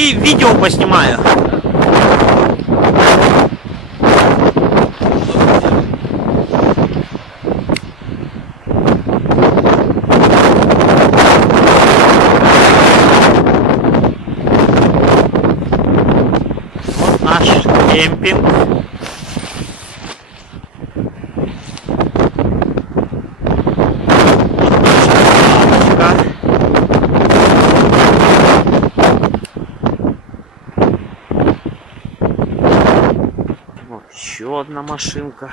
И видео поснимаю. Вот наш кемпинг. Еще одна машинка.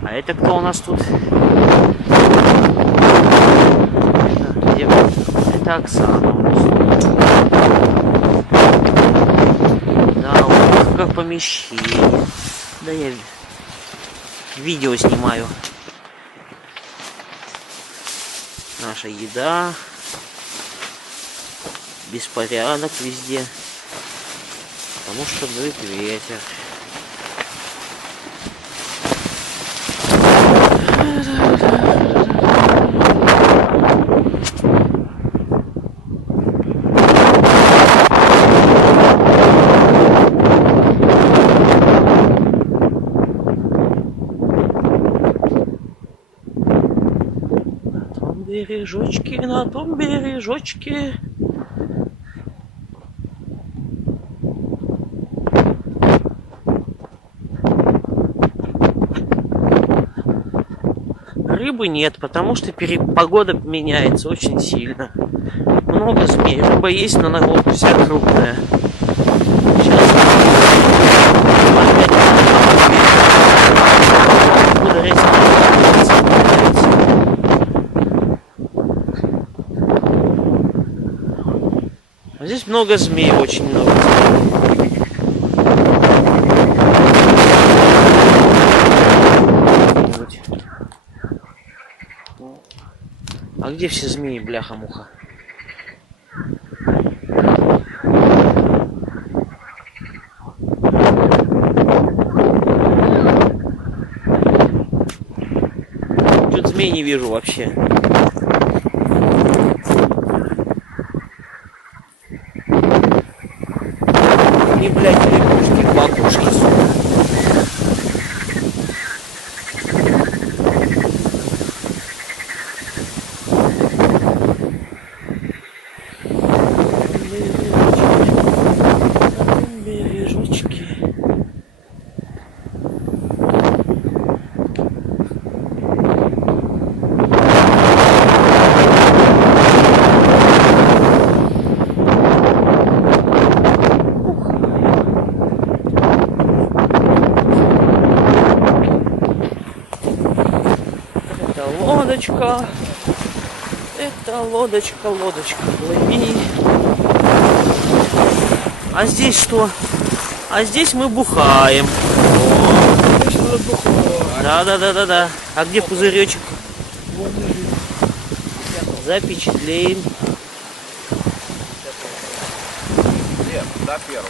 А это кто у нас тут? Это Оксана у нас. Да, уборка помещений. Да я видео снимаю. Наша еда. Беспорядок везде. Потому что дует ветер. Бережочки, на том бережочке. Рыбы нет, потому что погода меняется очень сильно. Много змей. Рыба есть, но она вот вся крупная. Сейчас а здесь много змей, очень много. А где все змеи, бляха-муха? Тут змей не вижу вообще. И, блядь, лягушки, бабушки, сука. лодочка. Это лодочка, лодочка, плыви. А здесь что? А здесь мы бухаем. Да. А где пузыречек? Запечатлеем. До первого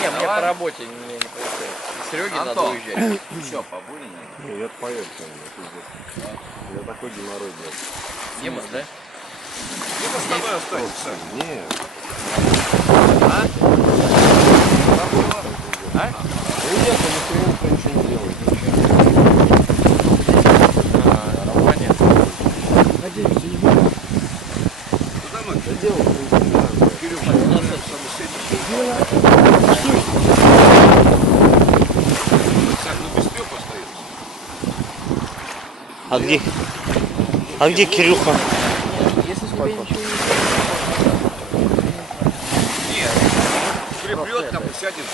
Не, мне по работе не получается. Сереге надо уезжать. Что, побудем? Не, я поеду. Я такой геморрой, блядь. Димас, да? Дима с тобой останется. Нет. А? Уехал, никто ничего не делает. Понятно. Надеюсь, не будет. Куда мы? Да дело, в принципе, да. Кирюша, ну без трёх остается. А где Кирюха? Если тебе ничего Нет, припрёт там и сядет.